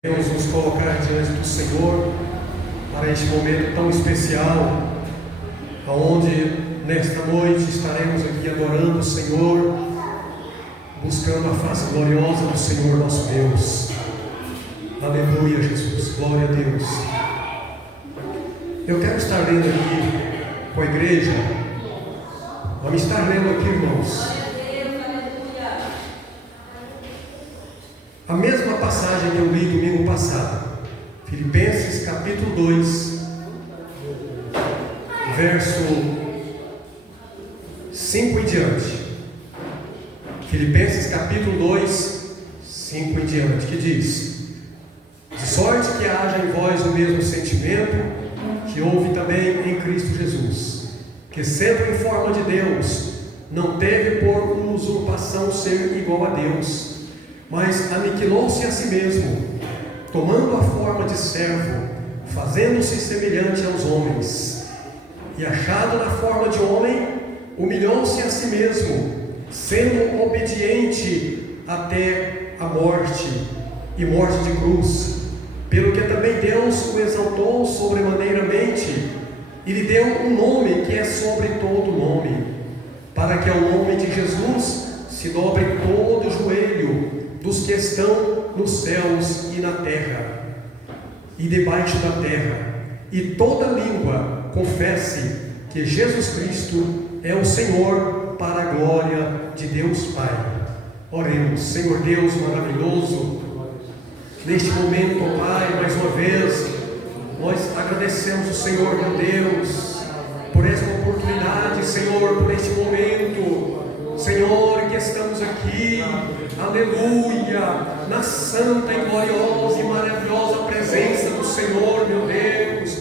Queremos nos colocar diante do Senhor para este momento tão especial, onde nesta noite estaremos aqui adorando o Senhor, buscando a face gloriosa do Senhor nosso Deus. Aleluia, Jesus, glória a Deus. Eu quero estar lendo aqui com a igreja. Vamos estar lendo aqui, irmãos, a mesma passagem que eu li domingo passado, Filipenses capítulo 2, verso 5 em diante. Filipenses capítulo 2, 5 em diante, que diz: de sorte que haja em vós o mesmo sentimento que houve também em Cristo Jesus, que sendo em forma de Deus, não teve por usurpação ser igual a Deus, mas aniquilou-se a si mesmo, tomando a forma de servo, fazendo-se semelhante aos homens, e achado na forma de homem, humilhou-se a si mesmo, sendo obediente até a morte, e morte de cruz, pelo que também Deus o exaltou sobremaneiramente, e lhe deu um nome que é sobre todo nome, para que ao nome de Jesus se dobre todo o joelho dos que estão nos céus e na terra, e debaixo da terra, e toda língua confesse que Jesus Cristo é o Senhor, para a glória de Deus Pai. Oremos. Senhor Deus maravilhoso, neste momento, ó Pai, mais uma vez, nós agradecemos o Senhor, meu Deus, por esta oportunidade, Senhor, por este momento, Senhor, que estamos aqui, aleluia, na santa e gloriosa e maravilhosa presença do Senhor, meu Deus.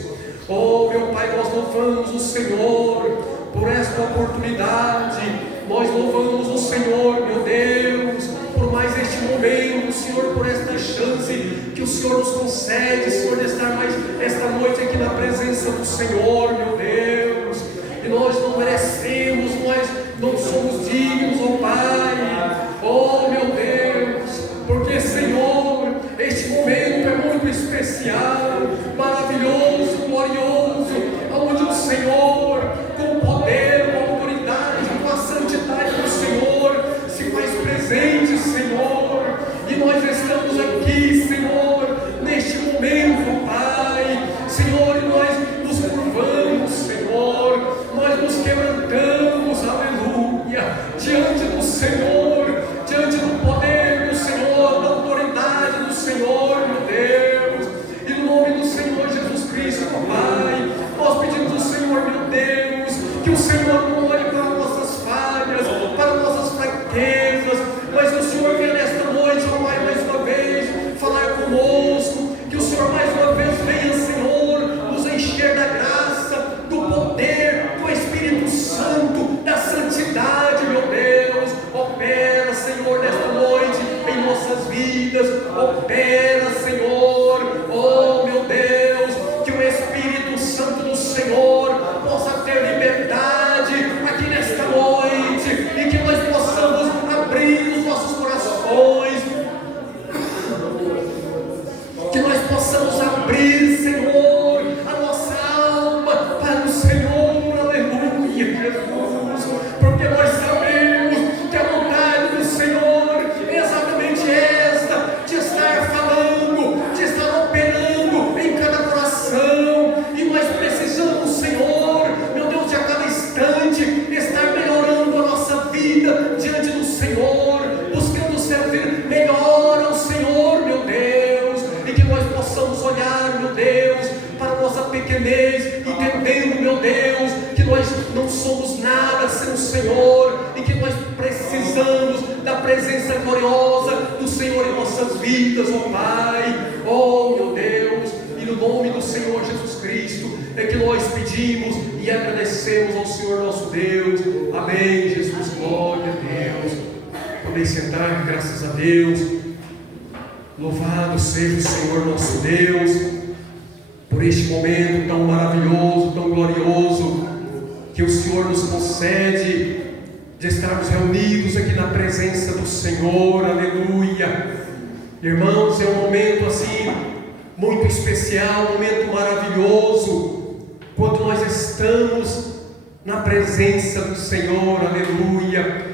Oh, meu Pai, nós louvamos o Senhor por esta oportunidade, nós louvamos o Senhor, meu Deus, por mais este momento, Senhor, por esta chance que o Senhor nos concede, Senhor, de estar mais esta noite aqui na presença do Senhor, meu Deus. E nós não merecemos, nós não somos dignos, ó Pai, oh meu Deus, porque, Senhor, este momento é muito especial, maravilhoso, glorioso, onde o Senhor, com o poder, com a autoridade, com a santidade do Senhor, se faz presente, Senhor, e nós estamos aqui, Senhor, neste momento, Pai, Senhor, e nós nos curvamos, Senhor, nós nos quebrantamos, aleluia, diante do Senhor, diante do poder do Senhor, da autoridade do Senhor, meu Deus, e no nome do Senhor Jesus Cristo, Pai, nós pedimos ao Senhor, meu Deus, que o Senhor não olhe para nossas falhas, para nossas fraquezas, mas que o Senhor venha nesta noite, ó Pai, mais uma vez, falar conosco, que o Senhor mais uma vez venha, Senhor, nos encher da graça, do poder, do Espírito Santo, da santidade, meu Deus. Opera, Senhor, nesta noite em nossas vidas, opera, Senhor, oh meu Deus, que o Espírito Santo do Senhor possa ter liberdade aqui nesta noite, e que nós possamos abrir os nossos corações, que nós possamos abrir, Senhor, a nossa alma para o Senhor, aleluia, Jesus, porque nós sabemos que a vontade do Senhor é exatamente esta, de estar falando, de estar operando em cada coração, e nós precisamos, Senhor, meu Deus, de a cada instante estar melhorando a nossa vida diante do Senhor, buscando servir melhor ao Senhor, meu Deus, e que nós possamos olhar, meu Deus, para a nossa pequenez, entendendo, meu Deus, que nós não somos nada sem o Senhor, e que nós precisamos da presença gloriosa do Senhor em nossas vidas, ó Pai, oh meu Deus, e no nome do Senhor Jesus Cristo é que nós pedimos e agradecemos ao Senhor nosso Deus. Amém, Jesus, glória a Deus. Podem sentar, graças a Deus. Louvado seja o Senhor nosso Deus por este momento tão maravilhoso, tão glorioso, que o Senhor nos concede de estarmos reunidos aqui na presença do Senhor, aleluia. Irmãos, é um momento assim, muito especial, um momento maravilhoso, quando nós estamos na presença do Senhor, aleluia,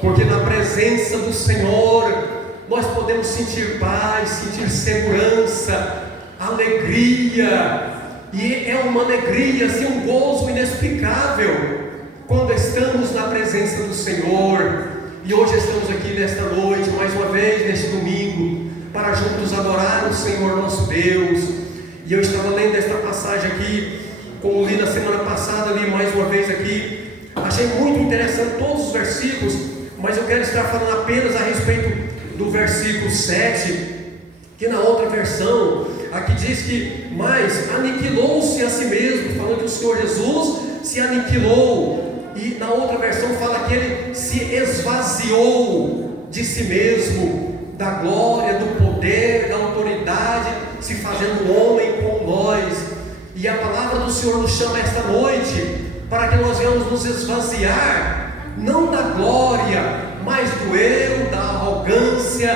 porque na presença do Senhor, nós podemos sentir paz, sentir segurança, alegria, e é uma alegria, assim, um gozo inexplicável, quando estamos na presença do Senhor. E hoje estamos aqui nesta noite, mais uma vez, neste domingo, para juntos adorar o Senhor nosso Deus. E eu estava lendo esta passagem aqui, como li na semana passada, li mais uma vez aqui, achei muito interessante todos os versículos, mas eu quero estar falando apenas a respeito do versículo 7, que na outra versão, aqui diz que, mas aniquilou-se a si mesmo, falando que o Senhor Jesus se aniquilou. E na outra versão fala que ele se esvaziou de si mesmo, da glória, do poder, da autoridade, se fazendo homem como nós. E a palavra do Senhor nos chama esta noite para que nós venhamos nos esvaziar, não da glória, mas do eu, da arrogância,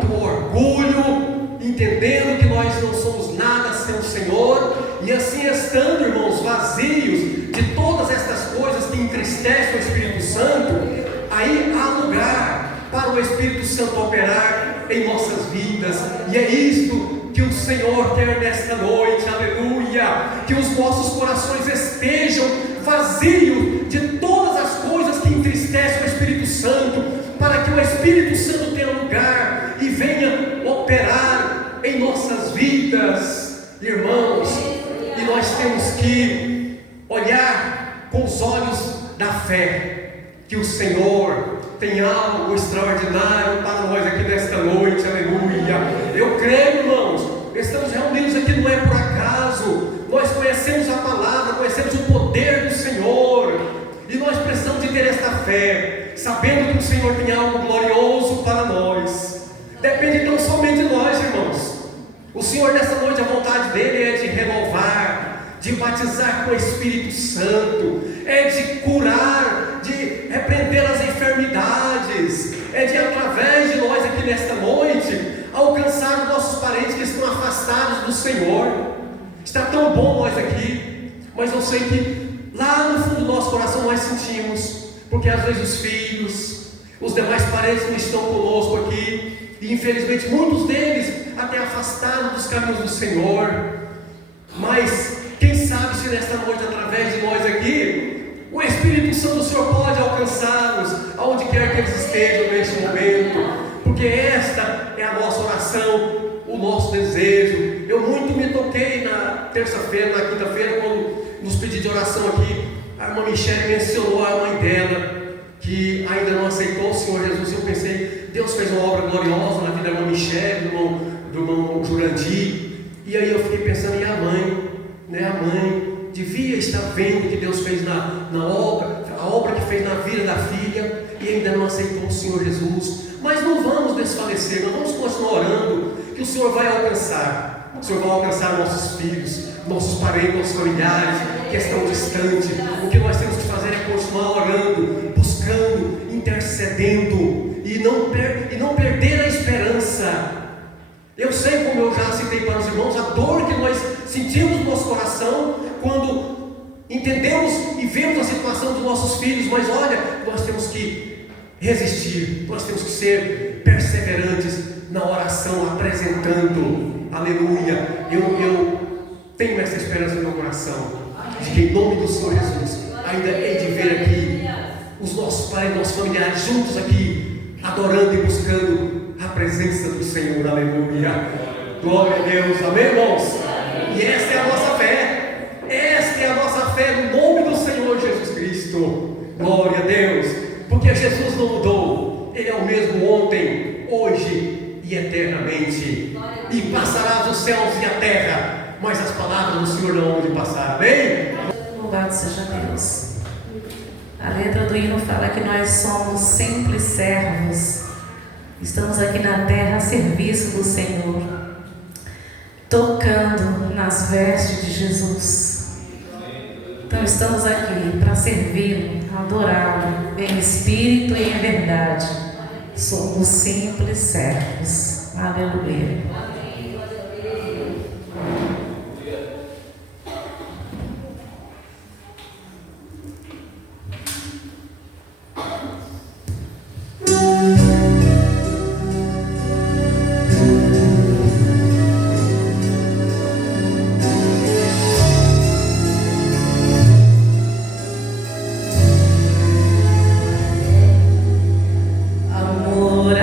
do orgulho, entendendo que nós não somos nada sem o Senhor, e assim estando, irmãos, vazios de todas estas coisas que entristecem o Espírito Santo, aí há lugar para o Espírito Santo operar em nossas vidas. E é isto que o Senhor quer nesta noite, aleluia, que os nossos corações estejam vazios de todas as coisas que entristecem o Espírito Santo, para que o Espírito Santo tenha lugar e venha operar em nossas vidas, irmãos. E nós temos que olhar com os olhos da fé, que o Senhor tem algo extraordinário para nós aqui nesta noite, aleluia. Eu creio, irmãos, estamos reunidos aqui não é por acaso, nós conhecemos a palavra, conhecemos o poder do Senhor, e nós precisamos de ter esta fé, sabendo que o Senhor tem algo glorioso para nós. Depende tão somente de nós, irmãos. O Senhor nessa noite, a vontade dele é de renovar, de batizar com o Espírito Santo, é de curar, de repreender as enfermidades, é de, através de nós aqui nesta noite, alcançar os nossos parentes que estão afastados do Senhor. Está tão bom nós aqui, mas eu sei que lá no fundo do nosso coração nós sentimos, porque às vezes os filhos, os demais parentes não estão conosco aqui, e infelizmente muitos deles até afastados dos caminhos do Senhor. Mas quem sabe se nesta noite, através de nós aqui, o Espírito Santo do Senhor pode alcançá-los aonde quer que eles estejam neste momento, porque esta é a nossa oração, o nosso desejo. Eu muito me toquei na terça-feira, na quinta-feira, quando nos pedi de oração aqui, a irmã Michele mencionou a mãe dela, que ainda não aceitou o Senhor Jesus. Eu pensei, Deus fez uma obra gloriosa na vida da irmã Michele, do irmão Jurandir, e aí eu fiquei pensando em a mãe, né? A mãe devia estar vendo o que Deus fez na obra, a obra que fez na vida da filha, e ainda não aceitou o Senhor Jesus. Mas não vamos desfalecer, nós vamos continuar orando, que o Senhor vai alcançar. O Senhor vai alcançar nossos filhos, nossos parentes, nossos familiares que estão distantes. O que nós temos que fazer é continuar orando, buscando, intercedendo, e não perder a esperança. Eu sei, como eu já citei para os irmãos, a dor que nós sentimos no nosso coração quando entendemos e vemos a situação dos nossos filhos, mas olha, nós temos que resistir, nós temos que ser perseverantes na oração, apresentando, aleluia. Eu tenho essa esperança no meu coração, de que em nome do Senhor Jesus, ainda hei de ver aqui os nossos pais, nossos familiares juntos aqui, adorando e buscando a presença do Senhor, aleluia. Glória a Deus, amém, irmãos? E esta é a nossa fé, esta é a nossa fé no nome do Senhor Jesus Cristo. Glória a Deus, porque Jesus não mudou, Ele é o mesmo ontem, hoje e eternamente. E passarás os céus e a terra, mas as palavras do Senhor não hão de passar, amém? Louvado seja Deus. A letra do hino fala que nós somos simples servos. Estamos aqui na terra a serviço do Senhor, tocando nas vestes de Jesus. Então estamos aqui para servi-lo, adorá-lo em espírito e em verdade. Somos simples servos. Aleluia. Amor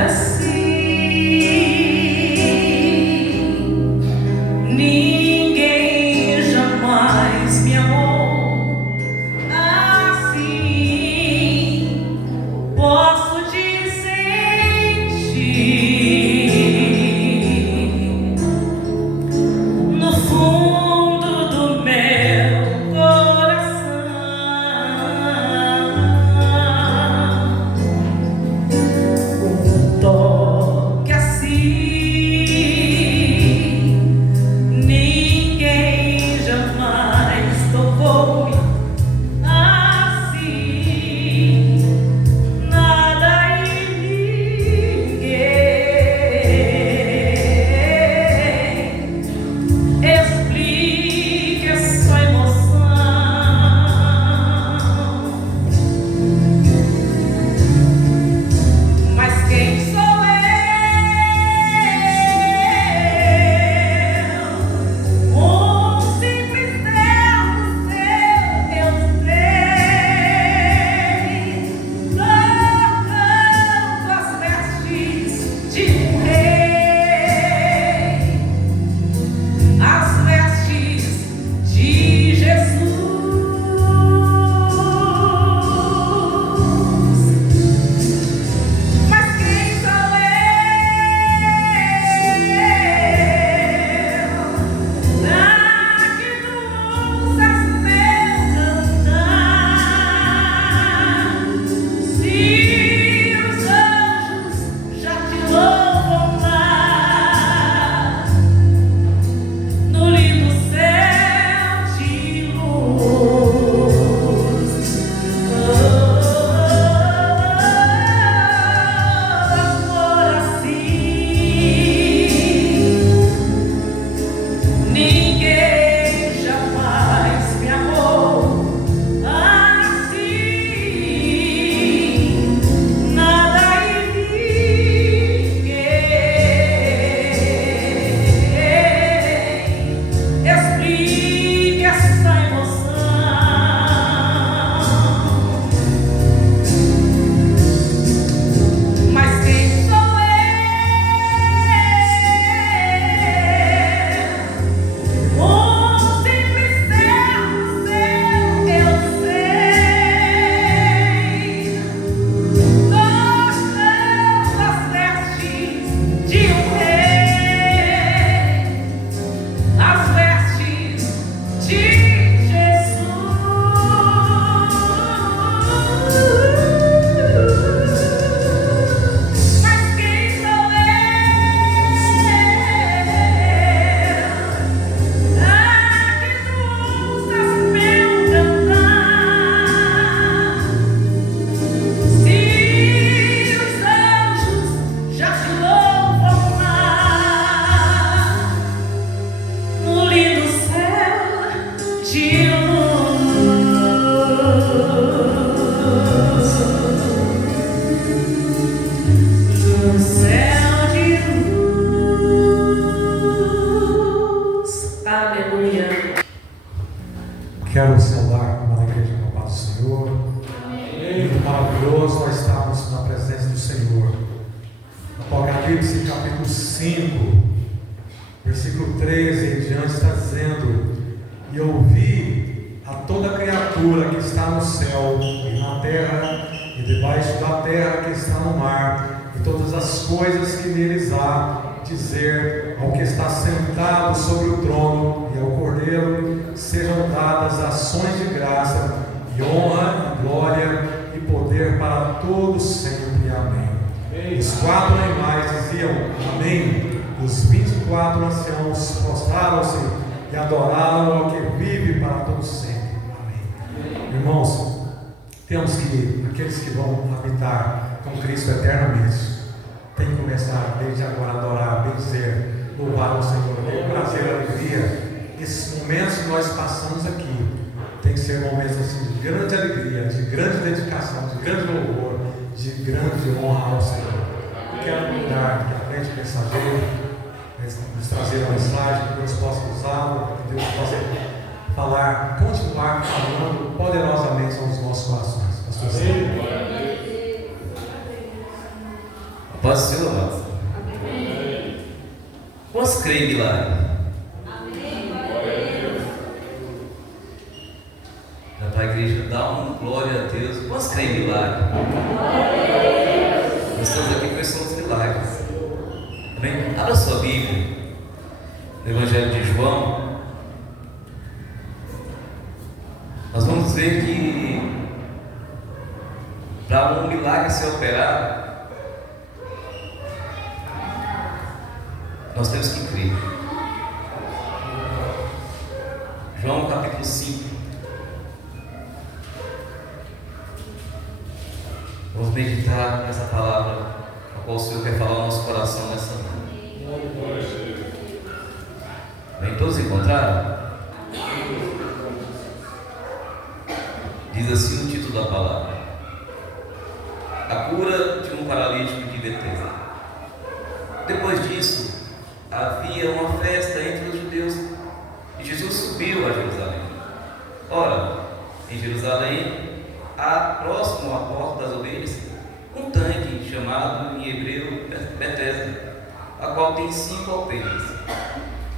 Quero saudar a irmã da igreja com a paz do Senhor. Muito maravilhoso nós estarmos na presença do Senhor. Apocalipse capítulo 5, versículo 13 em diante está dizendo: e eu vi a toda criatura que está no céu e na terra e debaixo da terra que está no mar, e todas as coisas que neles há, dizer ao que está sentado sobre o trono e ao Cordeiro sejam dadas ações de graça e honra e glória e poder para todos sempre. Amém. Os 4 animais diziam amém. Os 24 anciãos prostraram-se e adoraram ao que vive para todos sempre. Amém. Irmãos, temos que, aqueles que vão habitar com Cristo eternamente, tem que começar desde agora a adorar, bendizer, louvar o Senhor, ter prazer, alegria. Esses momentos que nós passamos aqui tem que ser momentos assim, de grande alegria, de grande dedicação, de grande louvor, de grande honra ao Senhor. Eu quero convidar aqui à frente o mensageiro, nos trazer a mensagem, que Deus possa usá-lo, que Deus possa continuar falando poderosamente aos nossos corações. Pastor Silvio. Paz do Senhor, amados. Quantos creem em milagre? Dá para a igreja dar uma glória a Deus. Quantos creem em milagre? Nós estamos aqui pensando nos milagres. Amém? Abra sua Bíblia no Evangelho de João. Nós vamos ver que para um milagre ser operado, nós temos que crer. João capítulo 5. Vamos meditar nessa palavra, a qual o Senhor quer falar ao nosso coração nessa noite. Bem, todos encontraram? Diz assim o título da palavra: a cura de um paralítico de Betesda. Depois disso, havia uma festa entre os judeus e Jesus subiu a Jerusalém. Ora, em Jerusalém, há próximo à porta das ovelhas um tanque chamado em hebreu Betesda, a qual tem 5 alpendres.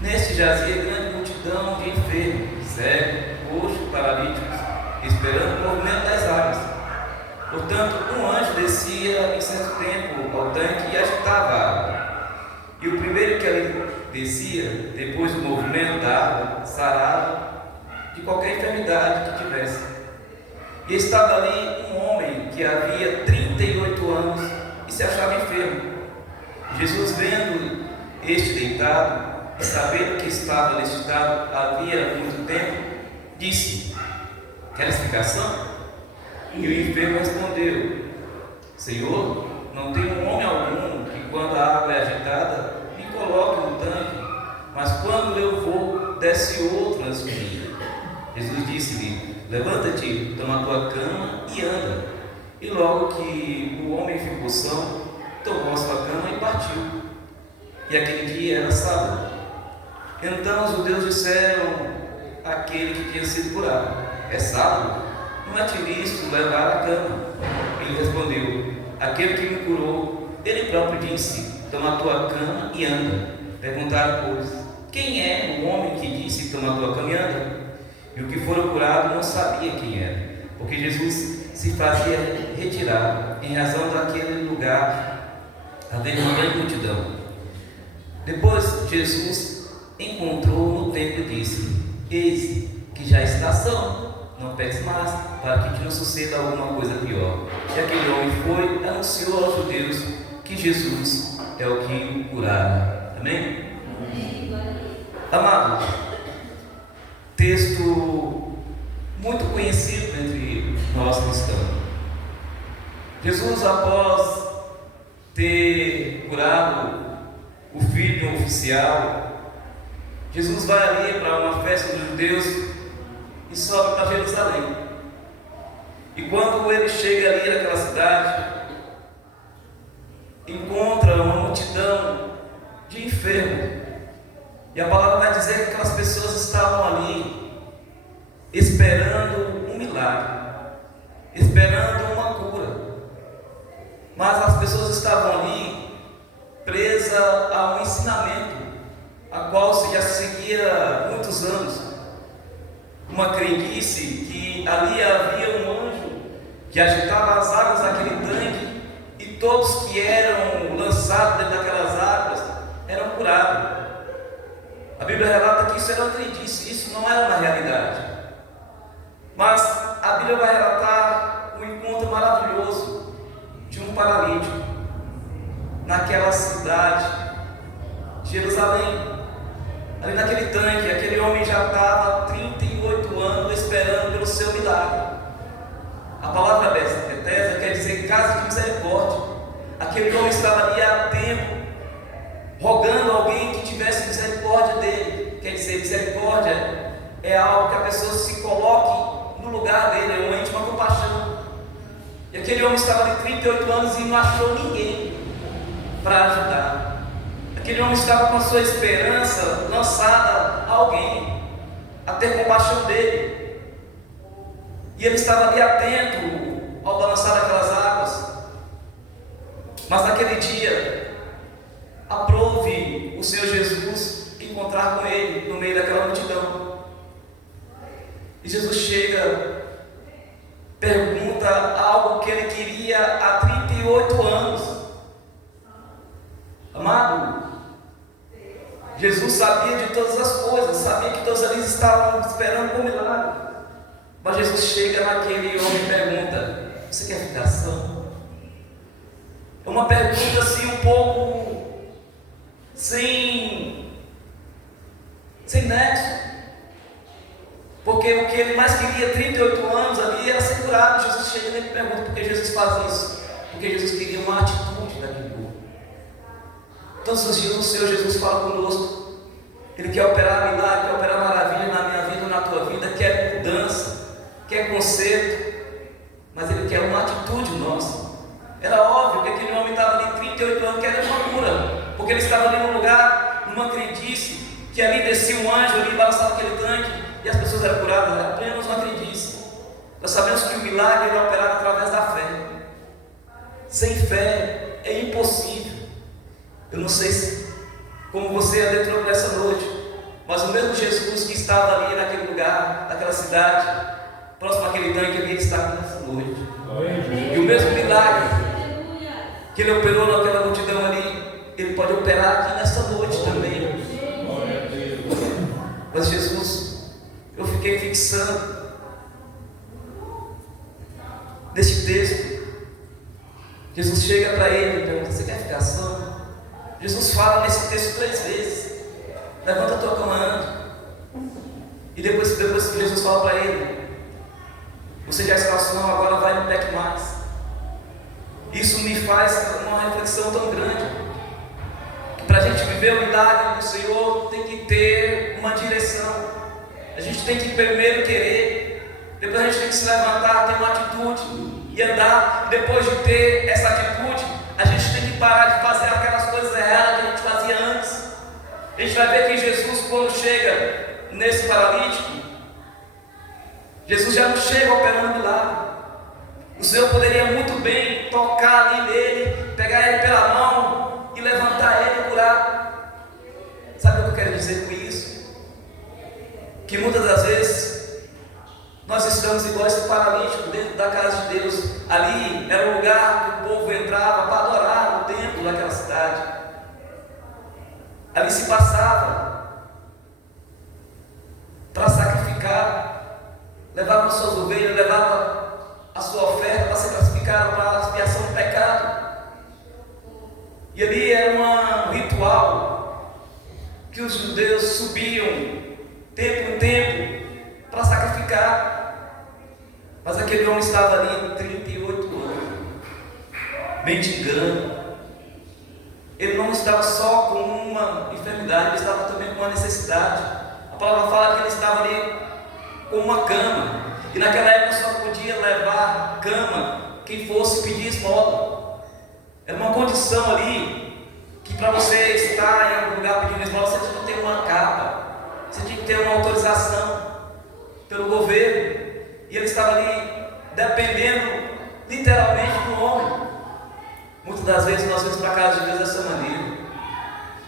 Neste jazia grande multidão de enfermos, cegos, coxos, paralíticos, esperando o movimento das águas. Portanto, um anjo descia em certo tempo ao tanque e agitava a água. E o primeiro que ali descia, depois do movimento da água, sarado de qualquer enfermidade que tivesse. E estava ali um homem que havia 38 anos e se achava enfermo. Jesus, vendo este deitado e sabendo que estava neste estado havia muito tempo, disse: quer explicação? E o enfermo respondeu: Senhor, não tenho homem algum que, quando a água é agitada, me coloque no tanque, mas quando eu vou, desce outro antes de mim. Jesus disse-lhe: levanta-te, toma a tua cama e anda. E logo que o homem ficou são, tomou a sua cama e partiu. E aquele dia era sábado. Então os judeus disseram àquele que tinha sido curado: é sábado? Não é te lícito levar a cama? Ele respondeu: aquele que me curou, ele próprio disse: toma a tua cama e anda. Perguntaram, pois, quem é o homem que disse: toma a tua cama e anda? E o que fora curado não sabia quem era, porque Jesus se fazia retirar em razão daquele lugar haver uma grande multidão. Depois Jesus encontrou no templo e disse: eis que já está são, não peques mais, para que te não suceda alguma coisa pior. E aquele homem foi e anunciou aos judeus que Jesus é o que o curara. Amém? Amado, texto muito conhecido entre nós cristãos. Jesus, após ter curado o filho de um oficial, Jesus vai ali para uma festa dos judeus e sobe para Jerusalém. E quando ele chega ali naquela cidade, encontra uma multidão de enfermos. E a palavra vai dizer que aquelas pessoas estavam ali esperando um milagre, esperando uma cura. Mas as pessoas estavam ali presas a um ensinamento, a qual se já seguia há muitos anos. Uma crendice que ali havia um anjo que agitava as águas daquele tanque e todos que eram lançados dentro daquelas águas eram curados. A Bíblia relata que isso era uma crendice, isso não era uma realidade. Mas a Bíblia vai relatar um encontro maravilhoso de um paralítico naquela cidade, Jerusalém. Ali naquele tanque, aquele homem já estava há 38 anos esperando pelo seu milagre. A palavra Betesda quer dizer casa de misericórdia. Aquele homem estava ali há tivesse misericórdia dele. Quer dizer, misericórdia é algo que a pessoa se coloque no lugar dele, é uma íntima compaixão. E aquele homem estava ali 38 anos e não achou ninguém para ajudar. Aquele homem estava com a sua esperança lançada a alguém, a ter compaixão dele. E ele estava ali atento ao balançar daquelas águas. Mas naquele dia, aprove o Senhor Jesus encontrar com ele no meio daquela multidão. E Jesus chega, pergunta algo que ele queria há 38 anos. Amado, Jesus sabia de todas as coisas, sabia que todos ali estavam esperando um milagre. Mas Jesus chega naquele homem e pergunta: você quer ficar são? É uma pergunta assim um pouco sem nexo. Porque o que ele mais queria 38 anos ali era ser curado. Jesus chega e pergunta por que Jesus faz isso. Porque Jesus queria uma atitude daquele povo. Todos os dias o Senhor Jesus fala conosco. Ele quer operar milagre, quer operar maravilha na minha vida ou na tua vida, quer mudança, quer conserto, mas Ele quer uma atitude nossa. Era óbvio que aquele homem estava ali 38 anos querendo uma cura, porque ele estava ali num lugar, numa crendice, que ali descia um anjo, ali balançava aquele tanque, e as pessoas eram curadas, era apenas uma crendice. Nós sabemos que o milagre é operado através da fé. Sem fé é impossível. Eu não sei como você adentrou nessa noite, mas o mesmo Jesus que estava ali naquele lugar, naquela cidade, próximo àquele tanque, ele está nessa noite. E o mesmo milagre que ele operou naquela multidão ali, ele pode operar aqui nessa noite também. Mas Jesus, eu fiquei fixando nesse texto. Jesus chega para ele e pergunta: você quer ficar são? Jesus fala nesse texto 3 vezes: levanta a tua cama, anda. E depois que Jesus fala para ele: você já está são, agora vai e não peque mais. Isso me faz uma reflexão tão grande, que para a gente viver o milagre do Senhor tem que ter uma direção. A gente tem que primeiro querer, depois a gente tem que se levantar, ter uma atitude e andar. Depois de ter essa atitude, a gente tem que parar de fazer aquelas coisas erradas que a gente fazia antes. A gente vai ver que Jesus, quando chega nesse paralítico, Jesus já não chega operando milagre. O Senhor poderia muito bem tocar ali nele, pegar ele pela mão e levantar ele e curar. Sabe o que eu quero dizer com isso? Que muitas das vezes nós estamos igual esse paralítico dentro da casa de Deus. Ali era o lugar que o povo entrava para adorar no templo daquela cidade. Ali se passava para sacrificar, levava suas ovelhas, levava a sua oferta para ser classificada para a expiação do pecado. E ali era um ritual que os judeus subiam tempo em tempo para sacrificar. Mas aquele homem estava ali 38 anos, mendigando. Ele não estava só com uma enfermidade, ele estava também com uma necessidade. A palavra fala que ele estava ali com uma cama. E naquela época só podia levar cama quem fosse pedir esmola. Era uma condição ali que para você estar em algum lugar pedindo esmola, você tinha que ter uma capa, você tinha que ter uma autorização pelo governo. E ele estava ali dependendo literalmente do homem. Muitas das vezes nós vamos para a casa de Deus dessa maneira,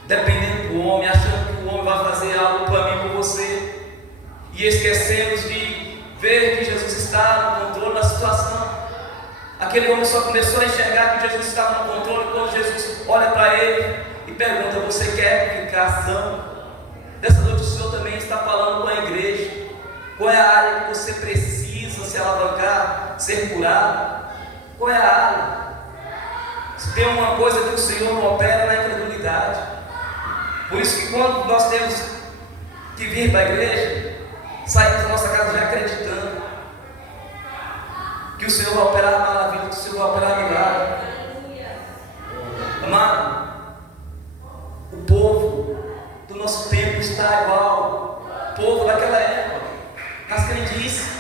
dependendo do homem, achando que o homem vai fazer algo para mim, por você, e esquecemos de ver que Jesus está no controle da situação. Aquele homem só começou a enxergar que Jesus estava no controle quando Jesus olha para ele e pergunta: você quer ficar são? Dessa noite o Senhor também está falando com a igreja. Qual é a área que você precisa se alavancar, ser curado? Qual é a área? Se tem uma coisa que o Senhor não opera, na incredulidade. Por isso que quando nós temos que vir para a igreja, saímos da nossa casa já acreditando que o Senhor vai operar maravilha, que o Senhor vai operar milagre. Amado, o povo acreditar igual o povo daquela época, nas crendices.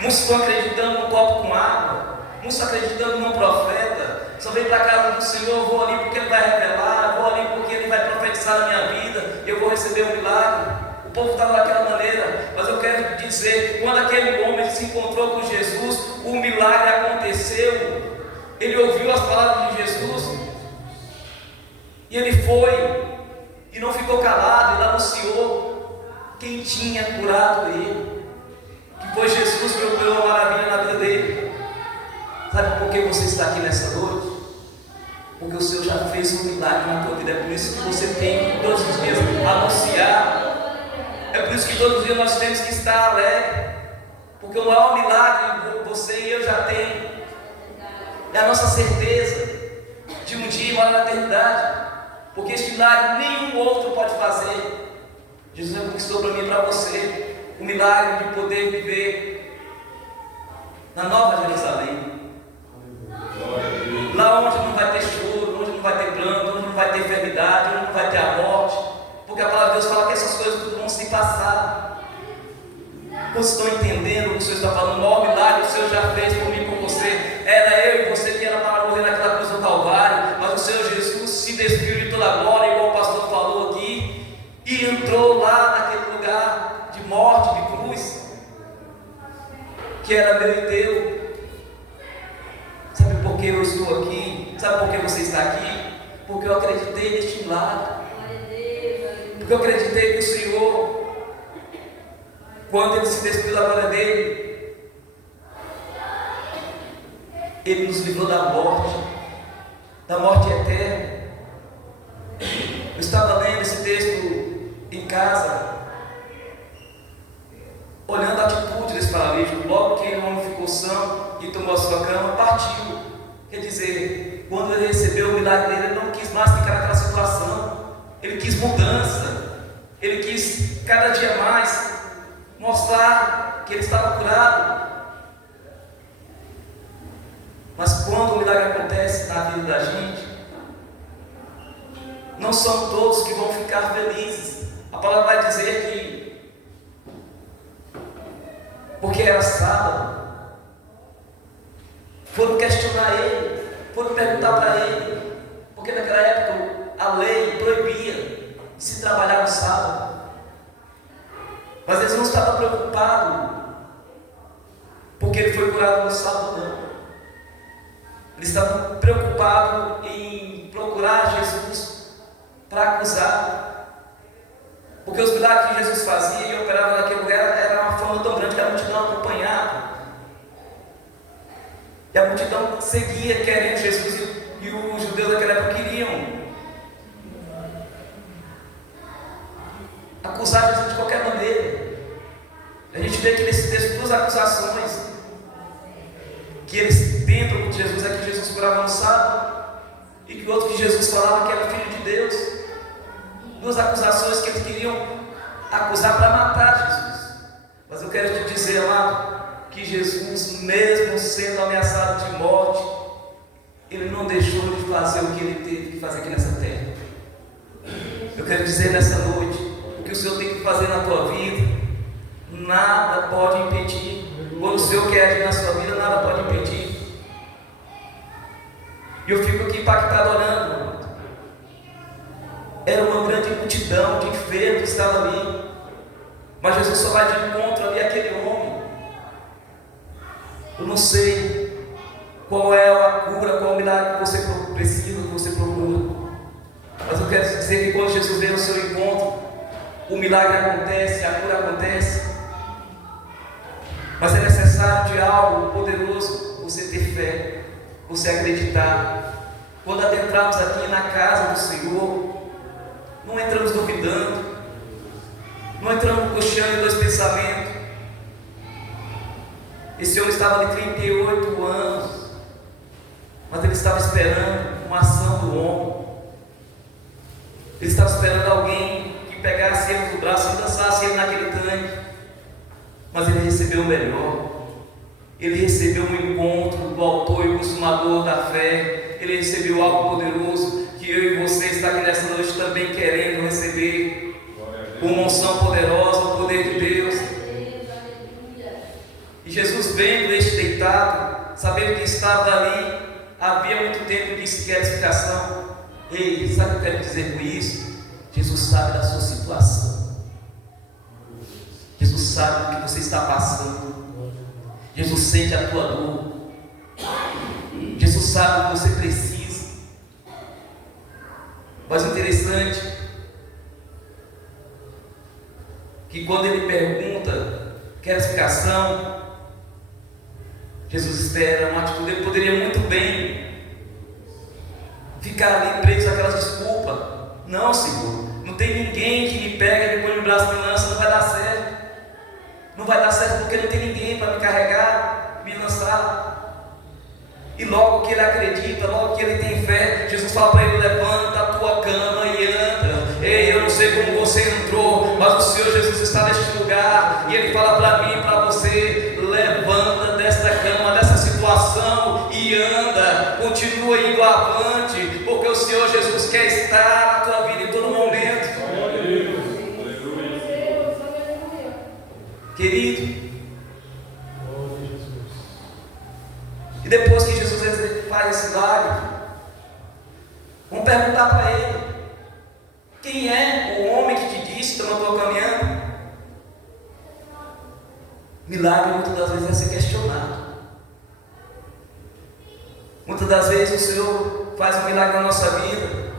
Muitos estão acreditando num copo com água, muitos estão acreditando num profeta. Só vem para a casa do Senhor, vou ali porque Ele vai revelar, vou ali porque Ele vai profetizar na minha vida, eu vou receber um milagre. O povo estava daquela maneira, mas eu quero dizer, quando aquele homem se encontrou com Jesus, o milagre aconteceu. Ele ouviu as palavras de Jesus e ele foi e não ficou calado, ele anunciou quem tinha curado ele, que foi Jesus que operou uma maravilha na vida dele. Sabe por que você está aqui nessa noite? Porque o Senhor já fez um milagre na tua vida. É por isso que você tem que todos os dias anunciar. É por isso que todos os dias nós temos que estar alegre, porque o maior milagre você e eu já tem. É a nossa certeza de um dia morar na eternidade, porque este milagre nenhum outro pode fazer. Jesus conquistou para mim e para você o milagre de poder viver na Nova Jerusalém, lá onde não vai ter choro, onde não vai ter pranto, onde não vai ter enfermidade, onde não vai ter a morte, porque a palavra de Deus fala que essas coisas tudo vão se passar. Vocês estão entendendo o que o Senhor está falando? O maior milagre que o Senhor já fez por mim e por você. Era eu e você que era para morrer naquela cruz do Calvário, mas o Senhor Jesus se despiu de toda a glória, igual o pastor falou aqui, e entrou lá naquele lugar de morte, de cruz, que era meu e teu. Sabe por que eu estou aqui? Sabe por que você está aqui? Porque eu acreditei neste milagre, porque eu acreditei que o Senhor, quando Ele se despiu da glória dele, Ele nos livrou da morte eterna. Eu estava lendo esse texto em casa, olhando a atitude desse paralítico. Logo que o homem ficou são e tomou a sua cama, partiu. Quer dizer, quando ele recebeu o milagre dele, ele não quis mais ficar naquela situação. Ele quis mudança. Ele quis cada dia mais mostrar que ele estava curado. Mas quando o milagre acontece na vida da gente, não são todos que vão ficar felizes. A palavra vai dizer que, porque era sábado, foram questionar ele, foram perguntar para ele, porque naquela época a lei proibia de se trabalhar no sábado. Mas eles não estavam preocupados porque ele foi curado no sábado, não. Eles estavam preocupados em procurar Jesus para acusar, porque os milagres que Jesus fazia e operava naquele lugar era uma forma tão grande que a multidão acompanhava, e a multidão seguia querendo Jesus, e os judeus daquela época queriam acusar Jesus de qualquer maneira. A gente vê que nesse texto duas acusações que eles tentam com Jesus, é que Jesus curava no sábado, e que o outro que Jesus falava que era filho de Deus. Duas acusações que eles queriam acusar para matar Jesus. Mas eu quero te dizer, amado, que Jesus, mesmo sendo ameaçado de morte, ele não deixou de fazer o que ele teve que fazer aqui nessa terra. Eu quero dizer nessa noite, o que o Senhor tem que fazer na tua vida, nada pode impedir. Quando o Senhor quer agir na sua vida, nada pode impedir. E eu fico aqui impactado olhando. Era uma grande multidão de enfermos que estava ali, mas Jesus só vai de encontro ali àquele homem. Eu não sei qual é a cura, qual é o milagre que você precisa, que você procura, mas eu quero dizer que quando Jesus vem ao seu encontro, o milagre acontece, a cura acontece. Mas é necessário de algo poderoso, você ter fé, você acreditar. Quando adentramos aqui na casa do Senhor, não entramos duvidando, não entramos cocheando em dois pensamentos. Esse homem estava ali 38 anos, mas ele estava esperando uma ação do homem. Ele estava esperando alguém que pegasse ele do braço e dançasse ele naquele tanque. Mas ele recebeu o melhor. Ele recebeu um encontro do autor e consumador da fé. Ele recebeu algo poderoso que eu e você está aqui nessa noite também querendo receber. uma unção poderosa, o poder de Deus. E Jesus, vendo este deitado, sabendo que estava ali, havia muito tempo, disse: quer explicação? Ei, sabe o que eu quero dizer com isso? Jesus sabe da sua situação. Jesus sabe do que você está passando. Jesus sente a tua dor. Jesus sabe o que você precisa. Mas o interessante que quando ele pergunta, quer explicação, Jesus espera uma atitude. Ele poderia muito bem ficar ali preso àquelas desculpas. Não, Senhor, não tem ninguém que me pega e me põe no braço e me lança, não vai dar certo. Não vai dar certo porque não tem ninguém para me carregar, me lançar. E logo que ele acredita, logo que ele tem fé, Jesus fala para ele: levanta a tua cama e anda. Ei, eu não sei como você entrou, mas o Senhor Jesus está neste lugar. E ele fala para mim e para você: levanta desta cama, dessa situação e anda. Continua indo avante, porque o Senhor Jesus quer estar na tua vida em todo momento. Querido, e depois que Jesus faz esse milagre, vamos perguntar para ele: quem é o homem que te disse que eu não estou caminhando? Milagre muitas das vezes é ser questionado. Muitas das vezes o Senhor faz um milagre na nossa vida.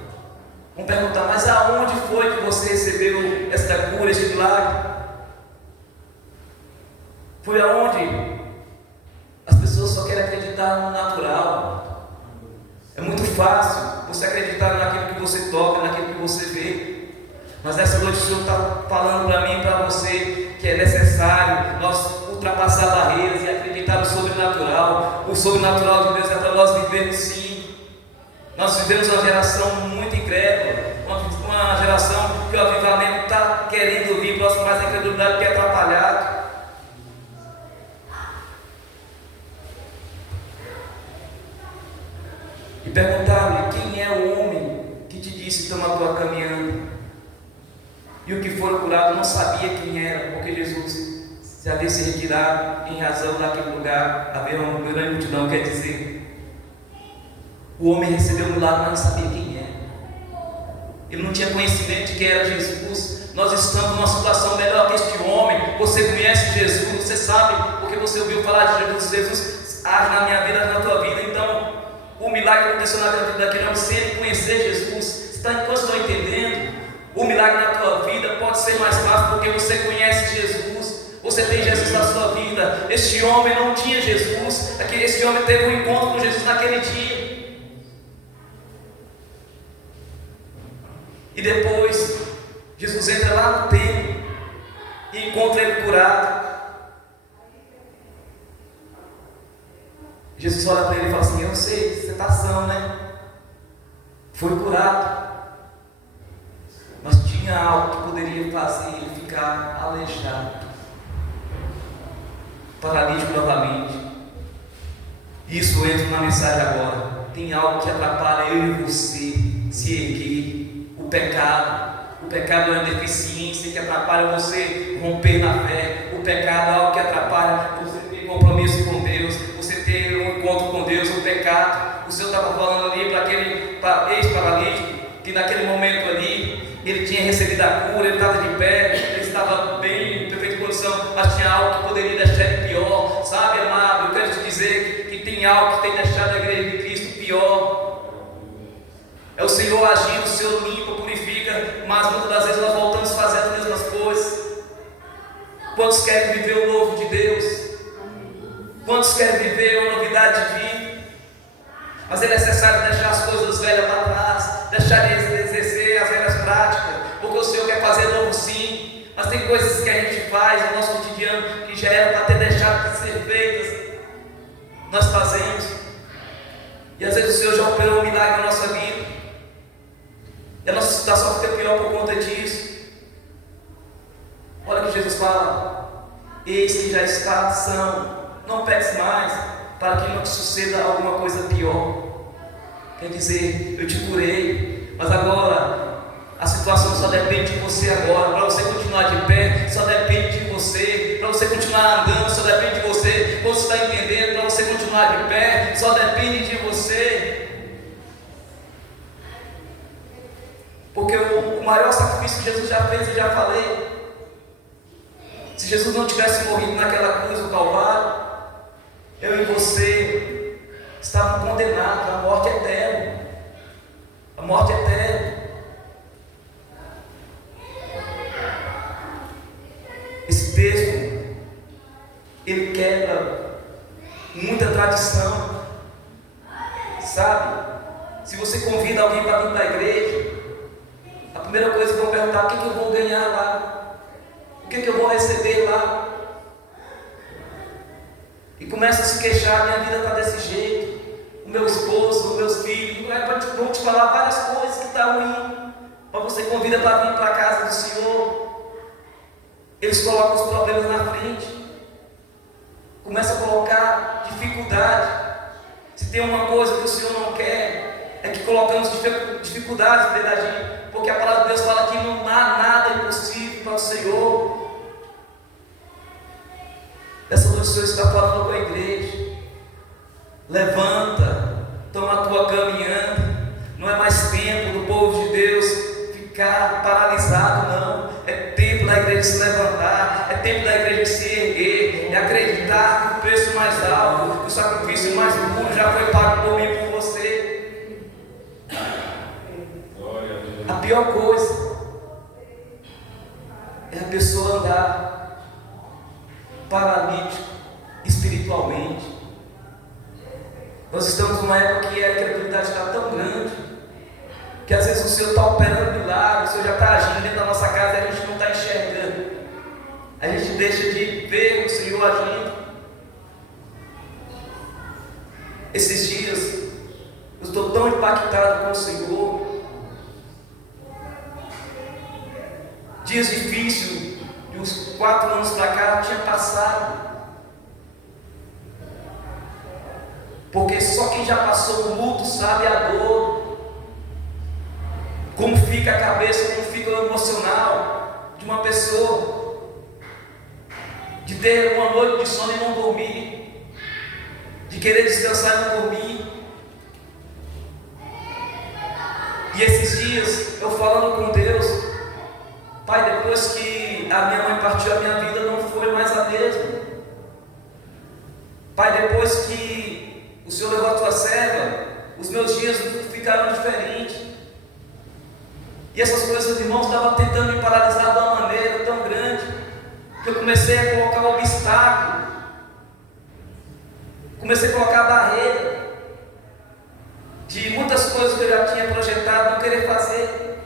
Vamos perguntar: mas aonde foi que você recebeu esta cura, este milagre? Foi aonde? As pessoas só querem acreditar no natural. É muito fácil você acreditar naquilo que você toca, naquilo que você vê. Mas nessa noite o Senhor está falando para mim e para você que é necessário nós ultrapassar barreiras e acreditar no sobrenatural. O sobrenatural de Deus é para nós vivermos sim. Nós vivemos uma geração muito incrédula, uma geração que o avivamento está querendo vir próximo, mas a incredulidade quer atrapalhar. E perguntaram-lhe: quem é o homem que te disse que estamos caminhando? E o que foi curado não sabia quem era, porque Jesus se havia se retirado em razão daquele lugar. Havia uma grande multidão, quer dizer, o homem recebeu o milagre, mas não sabia quem era. Ele não tinha conhecimento de quem era Jesus. Nós estamos numa situação melhor que este homem. Você conhece Jesus, você sabe, porque você ouviu falar de Jesus. Jesus age na minha vida, na tua vida. Então, o milagre aconteceu na vida daquele homem sem ele conhecer Jesus. Enquanto estou entendendo, o milagre na tua vida pode ser mais fácil porque você conhece Jesus. Você tem Jesus na sua vida. Este homem não tinha Jesus. Este homem teve um encontro com Jesus naquele dia. E depois, Jesus entra lá no templo e encontra ele curado. Jesus olha para ele e fala assim: eu sei, você está são, né? Foi curado. Mas tinha algo que poderia fazer ele ficar aleijado, paralítico novamente. Isso entra na mensagem agora. Tem algo que atrapalha eu e você se erguer. O pecado é uma deficiência que atrapalha você romper na fé. O pecado é algo que atrapalha você ter compromisso com Deus, você ter um encontro com Deus. O pecado, o Senhor estava falando ali para aquele ex-paralítico, que naquele momento ali ele tinha recebido a cura, ele estava de pé, ele estava bem, em perfeita condição, mas tinha algo que poderia deixar ele pior. Sabe, amado, eu quero te dizer que tem algo que tem deixado a igreja de Cristo pior. É o Senhor agindo, o Senhor limpa, purifica, mas muitas das vezes nós voltamos a fazer as mesmas coisas. Quantos querem viver o novo de Deus? Quantos querem viver uma novidade de vida? Mas é necessário deixar as coisas velhas para trás, deixar de exercer as velhas práticas, porque o Senhor quer fazer novo sim. Mas tem coisas que a gente faz no nosso cotidiano que já era para ter deixado de ser feitas, nós fazemos. E às vezes o Senhor já operou um milagre na nossa vida, e a nossa situação fica pior por conta disso. Olha o que Jesus fala: eis que já está são, não peques mais, para que não te suceda alguma coisa pior. Quer dizer, eu te curei, mas agora a A situação só depende de você agora. Para você continuar de pé, só depende de você. Para você continuar andando, só depende de você. Você está entendendo? Para você continuar de pé, só depende de você. Porque o maior sacrifício que Jesus já fez, eu já falei. Se Jesus não tivesse morrido naquela cruz do Calvário, eu e você estávamos condenados à morte eterna. A morte eterna. Esse texto, ele quebra muita tradição, sabe? Se você convida alguém para vir para a igreja, a primeira coisa que vão perguntar: o que eu vou ganhar lá? O que eu vou receber lá? E começa a se queixar: minha vida está desse jeito, o meu esposo, os meus filhos, vão te falar várias coisas que estão ruim, mas você convida para vir para a casa do Senhor. Eles colocam os problemas na frente, começa a colocar dificuldade. Se tem uma coisa que o Senhor não quer, é que colocamos dificuldades dentro da gente, porque a palavra de Deus fala que não há nada impossível para o Senhor. Essa noite o Senhor está falando com a igreja: levanta, toma a tua caminhada. Não é mais tempo do povo de Deus ficar paralisado, não. É tempo da igreja se levantar, é tempo da igreja se erguer, é acreditar que o preço mais alto, que o sacrifício mais puro já foi pago por mim e por você. A pior coisa é a pessoa andar paralítico espiritualmente. Nós estamos numa época que a incredulidade está tão grande, que às vezes o Senhor está operando milagres, o Senhor já está agindo dentro da nossa casa e a gente não está enxergando. A gente deixa de ver o Senhor agindo. Esses dias eu estou tão impactado com o Senhor. Dias difíceis, de uns 4 anos para cá, tinha passado. Porque só quem já passou o luto sabe a dor. Como fica a cabeça, como fica o emocional de uma pessoa, de ter uma noite de sono e não dormir, de querer descansar e não dormir. E esses dias eu falando com Deus: Pai, depois que a minha mãe partiu, a minha vida não foi mais a mesma. Pai, depois que o Senhor levou a tua serva, os meus dias ficaram diferentes. E essas coisas, irmãos, estavam tentando me paralisar de uma maneira tão grande, que eu comecei a colocar obstáculo, comecei a colocar barreira de muitas coisas que eu já tinha projetado, não querer fazer.